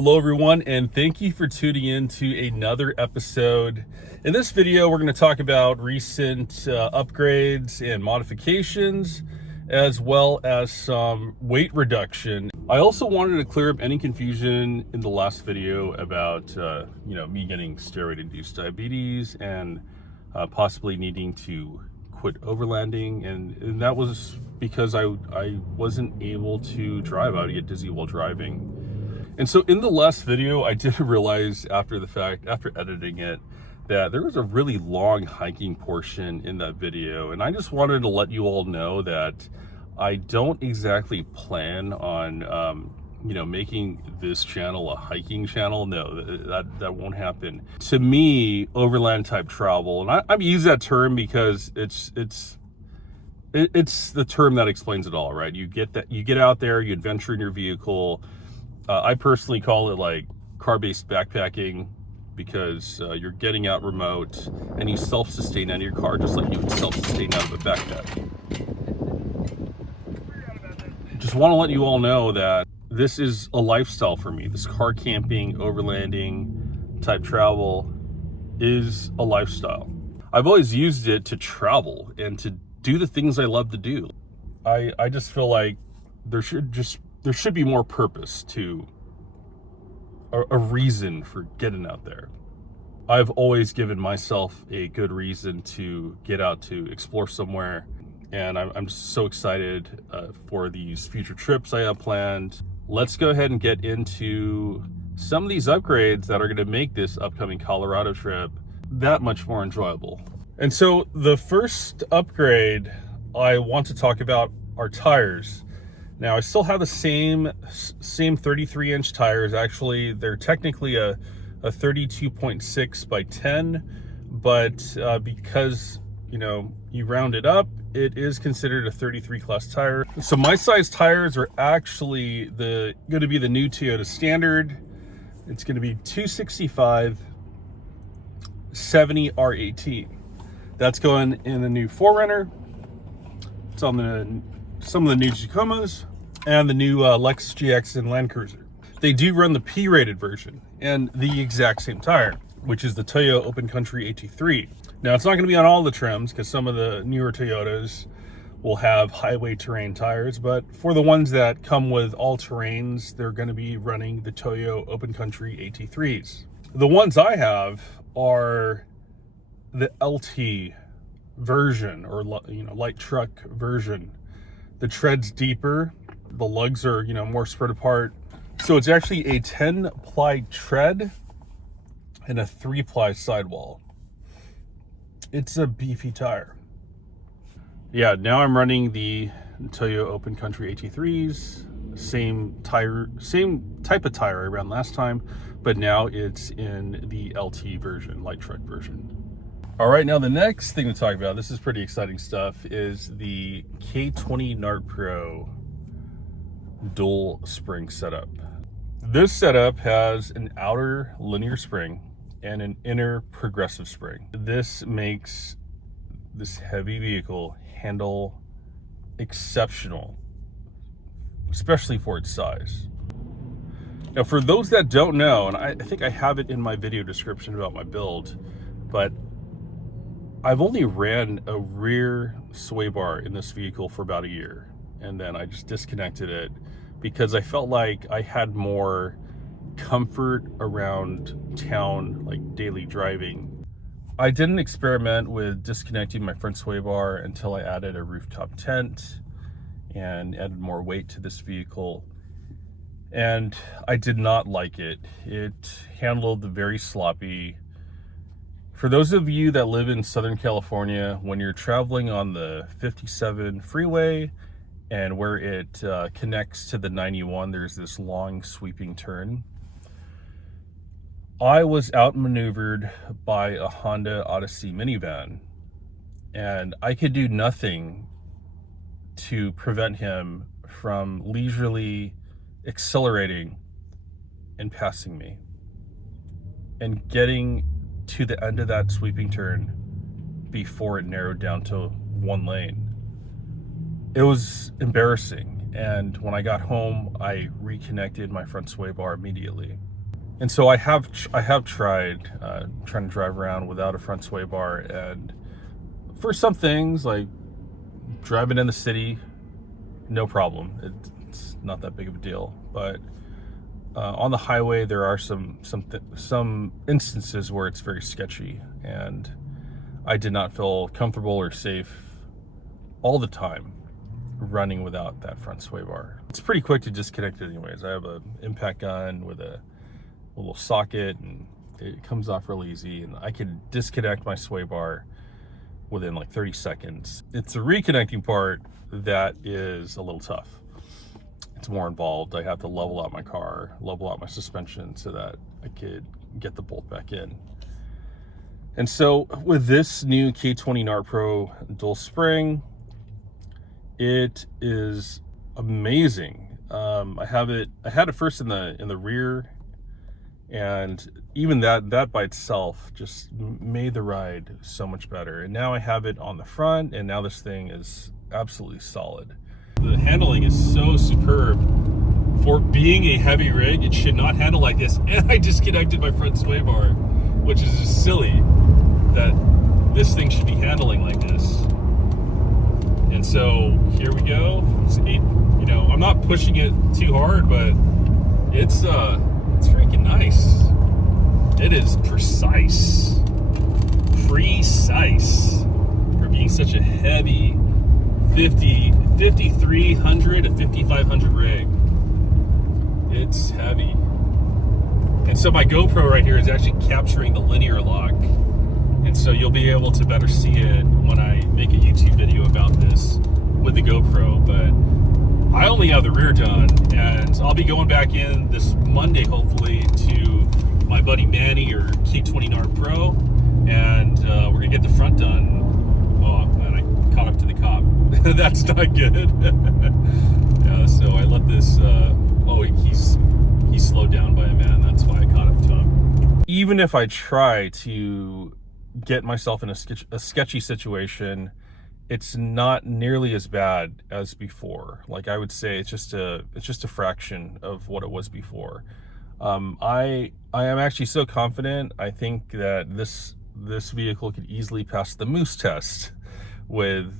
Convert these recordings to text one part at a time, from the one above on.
Hello everyone, and thank you for tuning in to another episode. In this video, we're going to talk about recent upgrades and modifications, as well as some weight reduction. I also wanted to clear up any confusion in the last video about me getting steroid-induced diabetes and possibly needing to quit overlanding, and that was because I wasn't able to drive. I would get dizzy while driving. And so in the last video, I did realize after the fact, after editing it, that there was a really long hiking portion in that video. And I just wanted to let you all know that I don't exactly plan on, making this channel a hiking channel. No, that won't happen. To me, overland type travel, and I use that term because it's the term that explains it all, right? You get out there, you adventure in your vehicle. I personally call it like car-based backpacking because you're getting out remote and you self-sustain out of your car just like you would self-sustain out of a backpack. Just want to let you all know that this is a lifestyle for me. This car camping, overlanding type travel is a lifestyle. I've always used it to travel and to do the things I love to do. I just feel like there should be more purpose to a reason for getting out there. I've always given myself a good reason to get out to explore somewhere, and I'm just so excited for these future trips I have planned. Let's go ahead and get into some of these upgrades that are going to make this upcoming Colorado trip that much more enjoyable. And so the first upgrade I want to talk about are tires. Now, I still have the same 33-inch tires. Actually, they're technically a 32.6 by 10, but because, you round it up, it is considered a 33 class tire. So my size tires are actually going to be the new Toyota Standard. It's going to be 265 70 R18. That's going in the new 4Runner. It's on some of the new Tacomas and the new Lexus GX and Land Cruiser. They do run the P-rated version and the exact same tire, which is the Toyo Open Country AT3. Now, it's not going to be on all the trims because some of the newer Toyotas will have highway terrain tires, but for the ones that come with all terrains, they're going to be running the Toyo Open Country AT3s. The ones I have are the LT version, or light truck version. The tread's deeper, the lugs are more spread apart. So it's actually a 10-ply tread and a 3-ply sidewall. It's a beefy tire. Yeah, now I'm running the Toyo Open Country AT3s, same type of tire I ran last time, but now it's in the LT version, light truck version. All right, now the next thing to talk about, this is pretty exciting stuff, is the K20 Nart Pro dual spring setup. This setup has an outer linear spring and an inner progressive spring. This makes this heavy vehicle handle exceptional, especially for its size. Now, for those that don't know, and I think I have it in my video description about my build, but I've only ran a rear sway bar in this vehicle for about a year, and then I just disconnected it because I felt like I had more comfort around town, like daily driving. I didn't experiment with disconnecting my front sway bar until I added a rooftop tent and added more weight to this vehicle, and I did not like it. It handled very sloppy. For those of you that live in Southern California, when you're traveling on the 57 freeway and where it connects to the 91, there's this long sweeping turn. I was outmaneuvered by a Honda Odyssey minivan, and I could do nothing to prevent him from leisurely accelerating and passing me and getting to the end of that sweeping turn before it narrowed down to one lane. It was embarrassing. and when I got home, I reconnected my front sway bar immediately. And so I have tried trying to drive around without a front sway bar, and for some things like driving in the city, no problem. It's not that big of a deal. But on the highway, there are some instances where it's very sketchy, and I did not feel comfortable or safe all the time running without that front sway bar. It's pretty quick to disconnect it anyways. I have an impact gun with a little socket, and it comes off real easy, and I can disconnect my sway bar within like 30 seconds. It's the reconnecting part that is a little tough. It's more involved. I have to level out my car, level out my suspension so that I could get the bolt back in. And so with this new K20 NART Pro dual spring, it is amazing. I had it first in the rear, and even that by itself just made the ride so much better. And now I have it on the front, and now this thing is absolutely solid. The handling is so superb. For being a heavy rig, it should not handle like this. And I disconnected my front sway bar, which is just silly that this thing should be handling like this. And so here we go. I'm not pushing it too hard, but it's freaking nice. It is precise for being such a heavy 5300 to 5500 rig. It's heavy. And so my GoPro right here is actually capturing the linear lock, and so you'll be able to better see it when I make a YouTube video about this with the GoPro. But I only have the rear done, and I'll be going back in this Monday hopefully to my buddy Manny or K20 NART Pro, and we're gonna get the front done. Oh man, I caught up to the cop. That's not good. Yeah, so I let this he's slowed down by a man. That's why I caught up to him. Even if I try to get myself in a sketchy situation, it's not nearly as bad as before. Like, I would say it's just a fraction of what it was before. I am actually so confident. I think that this vehicle could easily pass the Moose test with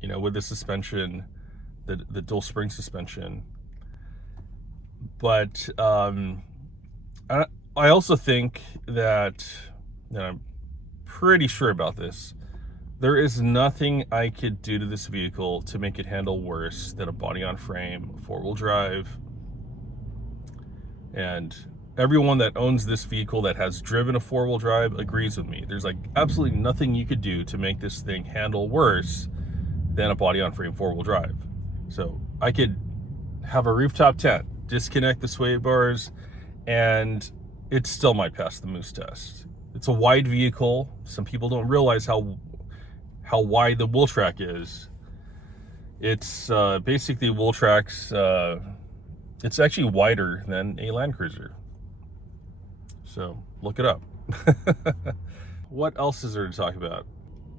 the suspension, the dual spring suspension. But I also think that, and I'm pretty sure about this, there is nothing I could do to this vehicle to make it handle worse than a body-on-frame, four-wheel drive. And everyone that owns this vehicle that has driven a four-wheel drive agrees with me. There's like absolutely nothing you could do to make this thing handle worse than a body-on-frame four-wheel drive. So I could have a rooftop tent, disconnect the sway bars, and it still might pass the Moose test. It's a wide vehicle. Some people don't realize how wide the wheel track is. It's basically wheel tracks. It's actually wider than a Land Cruiser. So look it up. What else is there to talk about?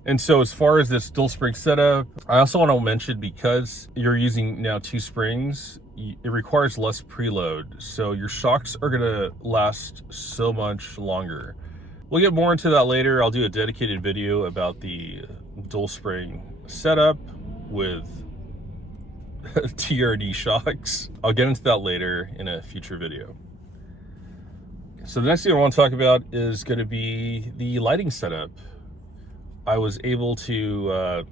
And so as far as this dual spring setup, I also want to mention, because you're using now two springs, it requires less preload. So your shocks are gonna last so much longer. We'll get more into that later. I'll do a dedicated video about the dual spring setup with TRD shocks. I'll get into that later in a future video. So the next thing I want to talk about is going to be the lighting setup. I was able to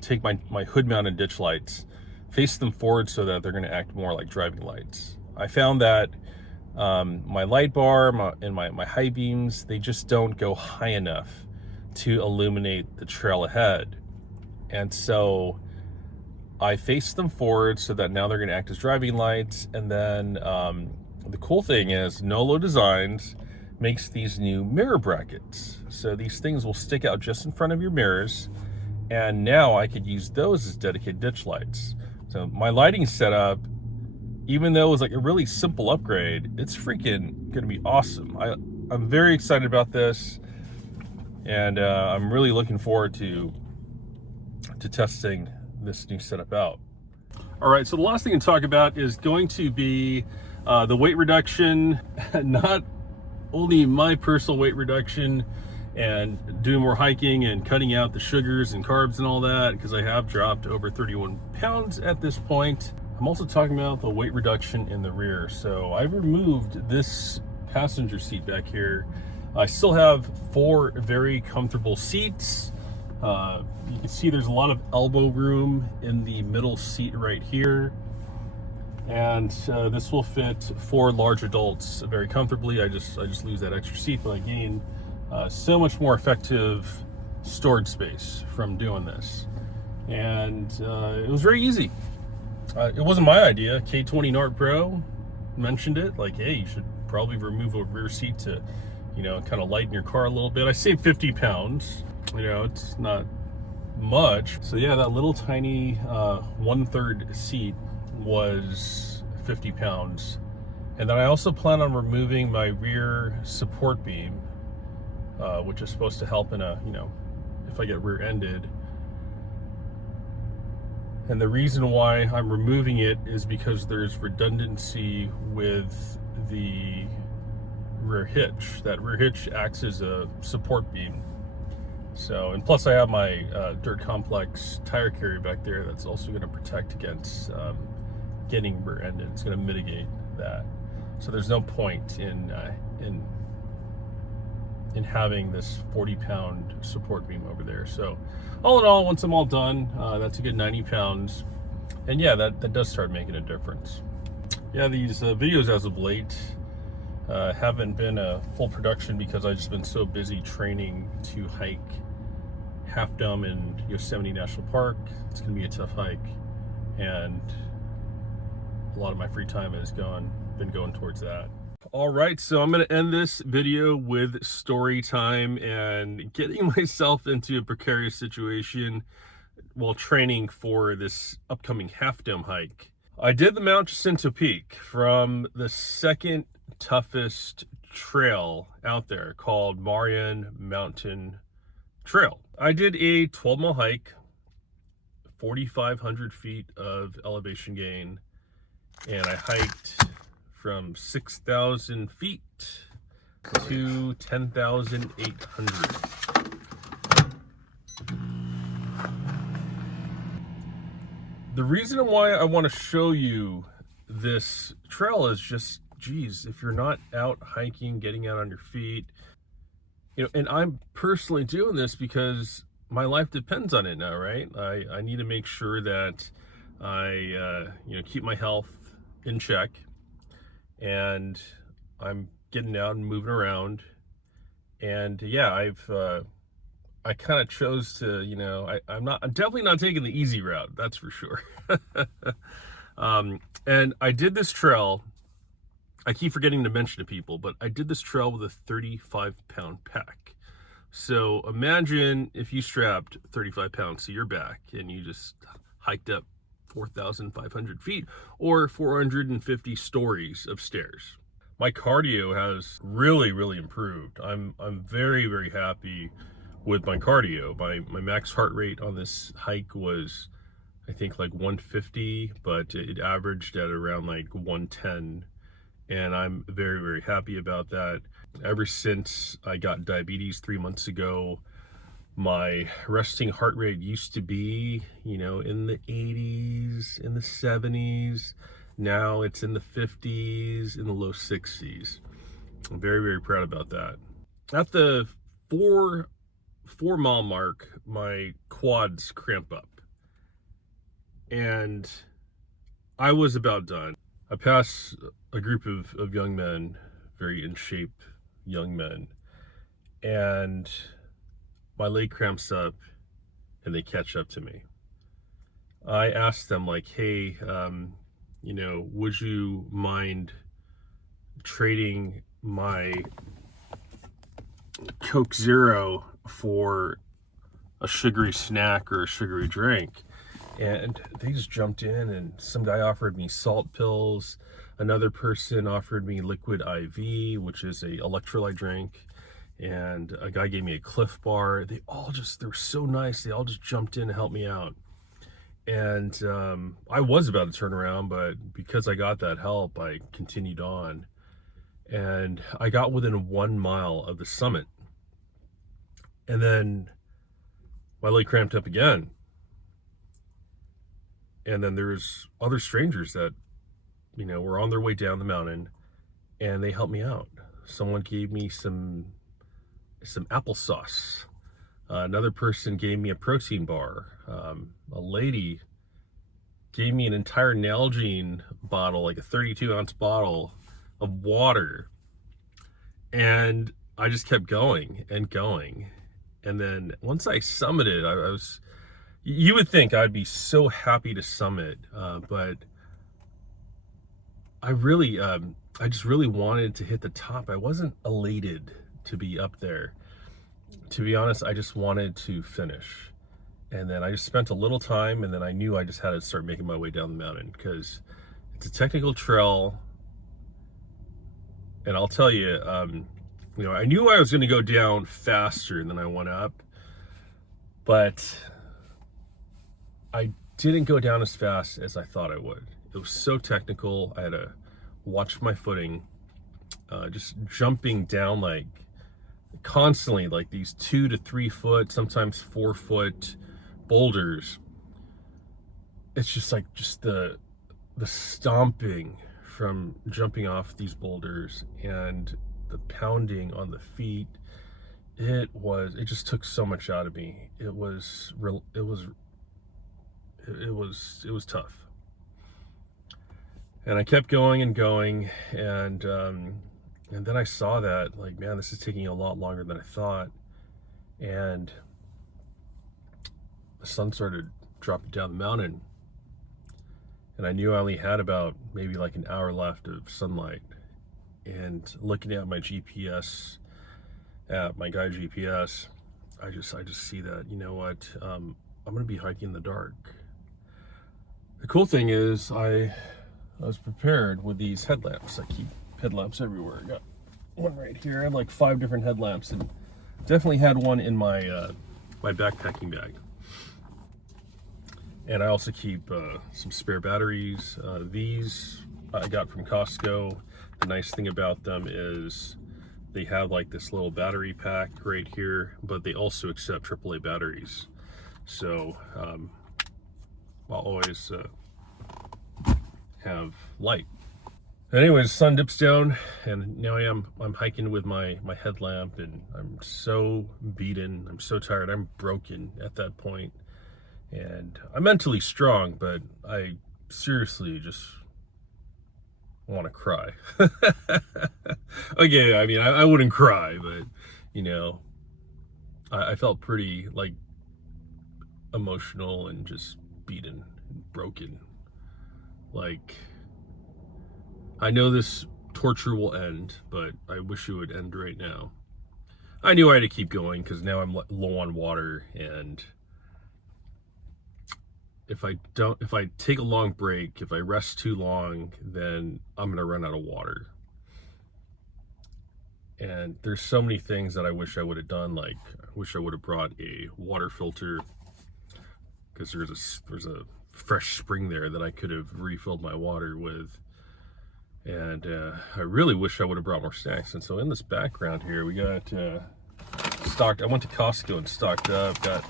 take my hood mounted ditch lights, face them forward so that they're going to act more like driving lights. I found that my light bar and my high beams, they just don't go high enough to illuminate the trail ahead. And so I faced them forward so that now they're going to act as driving lights. And then the cool thing is Nolo Designs makes these new mirror brackets. So these things will stick out just in front of your mirrors. And now I could use those as dedicated ditch lights. So my lighting setup, even though it was like a really simple upgrade, it's freaking going to be awesome. I'm very excited about this. And I'm really looking forward to testing this new setup out. All right, so the last thing to talk about is going to be the weight reduction, not only my personal weight reduction and doing more hiking and cutting out the sugars and carbs and all that, because I have dropped over 31 pounds at this point. I'm also talking about the weight reduction in the rear. So I removed this passenger seat back here. I still have 4 very comfortable seats. You can see there's a lot of elbow room in the middle seat right here. And this will fit 4 large adults very comfortably. I just lose that extra seat, but I gain so much more effective storage space from doing this. And it was very easy. It wasn't my idea. K20 Nart Pro mentioned it, like, hey, you should probably remove a rear seat to, you know, kind of lighten your car a little bit. I saved 50 pounds. You know, it's not much. So yeah, that little tiny 1/3 seat was 50 pounds. And then I also plan on removing my rear support beam, which is supposed to help in a, you know, if I get rear-ended. And the reason why I'm removing it is because there's redundancy with the rear hitch. That rear hitch acts as a support beam. So, and plus I have my Dirt Complex tire carrier back there that's also going to protect against getting rear-ended. It's going to mitigate that. So there's no point in having this 40-pound support beam over there. So all in all, once I'm all done, that's a good 90 pounds. And yeah, that does start making a difference. Yeah, these videos as of late haven't been a full production because I've just been so busy training to hike Half Dome in Yosemite National Park. It's gonna be a tough hike, and a lot of my free time has been going towards that. All right, so I'm going to end this video with story time and getting myself into a precarious situation while training for this upcoming Half Dome hike. I did the Mount Jacinto Peak from the second toughest trail out there called Marion Mountain Trail. I did a 12-mile hike, 4,500 feet of elevation gain, and I hiked from 6,000 feet to 10,800. The reason why I want to show you this trail is just, geez, if you're not out hiking, getting out on your feet, you know, and I'm personally doing this because my life depends on it now, right? I need to make sure that I, you know, keep my health in check. And I'm getting out and moving around, and yeah, I kind of chose to, you know, I'm definitely not taking the easy route, that's for sure. And I did this trail, I keep forgetting to mention to people, but I did this trail with a 35-pound pack. So imagine if you strapped 35 pounds to your back and you just hiked up 4,500 feet or 450 stories of stairs. My cardio has really improved. I'm very, very happy with my cardio. My max heart rate on this hike was, I think, like 150, but it averaged at around like 110. And I'm very, very happy about that. Ever since I got diabetes 3 months ago, my resting heart rate used to be, you know, in the 80s, in the 70s. Now it's in the 50s, in the low 60s. I'm very, very proud about that. At the four mile mark, my quads cramp up. And I was about done. I passed a group of young men, very in shape young men, and my leg cramps up and they catch up to me. I asked them, like, hey, you know, would you mind trading my Coke Zero for a sugary snack or a sugary drink? And they just jumped in, and some guy offered me salt pills. Another person offered me liquid IV, which is a electrolyte drink. And a guy gave me a Cliff Bar. They were so nice. They all just jumped in to help me out. And I was about to turn around, but because I got that help, I continued on. And I got within 1 mile of the summit. And then my leg cramped up again. And then there's other strangers that, you know, were on their way down the mountain, and they helped me out. Someone gave me some applesauce. Another person gave me a protein bar. A lady gave me an entire Nalgene bottle, like a 32-ounce bottle of water. And I just kept going and going. And then once I summited, I was, you would think I'd be so happy to summit, but I just really wanted to hit the top. I wasn't elated to be up there. To be honest, I just wanted to finish. And then I just spent a little time, and then I knew I just had to start making my way down the mountain, because it's a technical trail. And I'll tell you, you know, I knew I was going to go down faster than I went up, but I didn't go down as fast as I thought I would. It was so technical. I had to watch my footing, just jumping down like constantly, like these 2 to 3 foot, sometimes 4 foot boulders. It's just like the stomping from jumping off these boulders and the pounding on the feet. It just took so much out of me. It was tough. And I kept going and going, and then I saw that, like, man, this is taking a lot longer than I thought. And the sun started dropping down the mountain, and I knew I only had about maybe like an hour left of sunlight. And looking at my GPS, at my guide GPS, I just see that, you know what, I'm gonna be hiking in the dark. The cool thing is I was prepared with these headlamps. I keep headlamps everywhere. I got one right here. I have like 5 different headlamps, and definitely had one in my my backpacking bag. And I also keep some spare batteries. These I got from Costco. The nice thing about them is they have like this little battery pack right here, but they also accept AAA batteries. So I'll always have light. Anyways, sun dips down, and now I'm hiking with my headlamp, and I'm so beaten, I'm so tired, I'm broken at that point. And I'm mentally strong, but I seriously just want to cry. Okay, I mean, I wouldn't cry, but, you know, I felt pretty, like, emotional and just beaten and broken. Like, I know this torture will end, but I wish it would end right now. I knew I had to keep going because now I'm low on water, and if I take a long break, if I rest too long, then I'm gonna run out of water. And there's so many things that I wish I would have done. Like, I wish I would have brought a water filter, because there's a fresh spring there that I could have refilled my water with. And I really wish I would have brought more snacks. And so in this background here, we got stocked. I went to Costco and stocked up. Got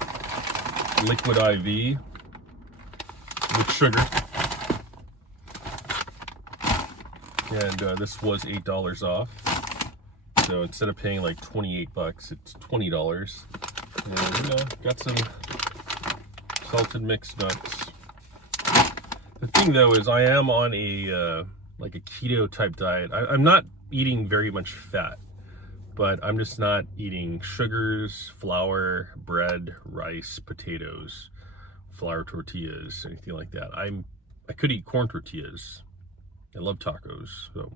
liquid IV with sugar, and this was $8 off. So instead of paying like 28 bucks, it's $20. And got some salted mixed nuts. The thing though is I am on a like a keto type diet. I'm not eating very much fat, but I'm just not eating sugars, flour, bread, rice, potatoes, flour tortillas, anything like that. I could eat corn tortillas. I love tacos, so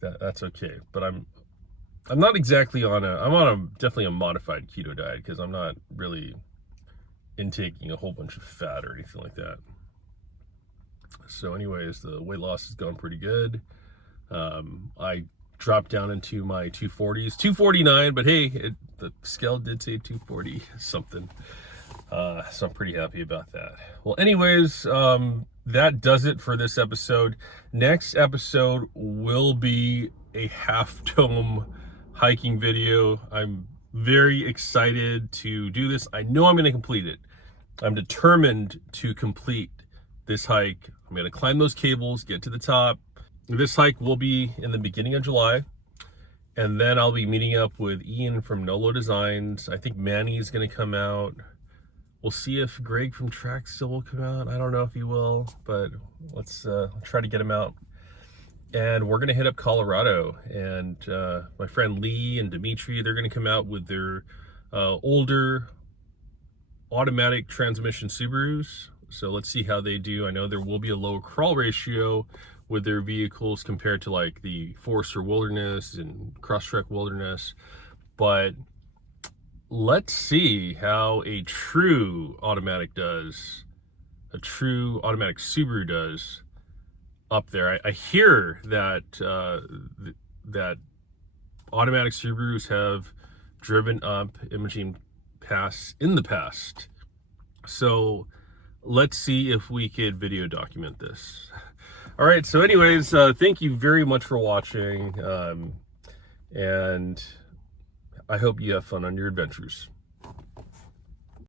that's okay. But I'm not exactly on definitely a modified keto diet, because I'm not really intaking a whole bunch of fat or anything like that. So anyways, the weight loss has gone pretty good. I dropped down into my 240s, 249, but hey, the scale did say 240 something. So I'm pretty happy about that. Well, anyways, that does it for this episode. Next episode will be a half dome hiking video. I'm very excited to do this. I know I'm going to complete it. I'm determined to complete this hike. I'm going to climb those cables, get to the top. This hike will be in the beginning of July. And then I'll be meeting up with Ian from Nolo Designs. I think Manny's going to come out. We'll see if Greg from Track still will come out. I don't know if he will, but let's try to get him out. And we're going to hit up Colorado. And my friend Lee and Dimitri, they're going to come out with their older automatic transmission Subarus. So let's see how they do. I know there will be a low crawl ratio with their vehicles compared to like the Forester Wilderness and Crosstrek Wilderness, but let's see how a true automatic does, a true automatic Subaru does up there. I hear that that automatic Subarus have driven up Imogene Pass in the past. So let's see if we could video document this. All right, so anyways, thank you very much for watching, and I hope you have fun on your adventures.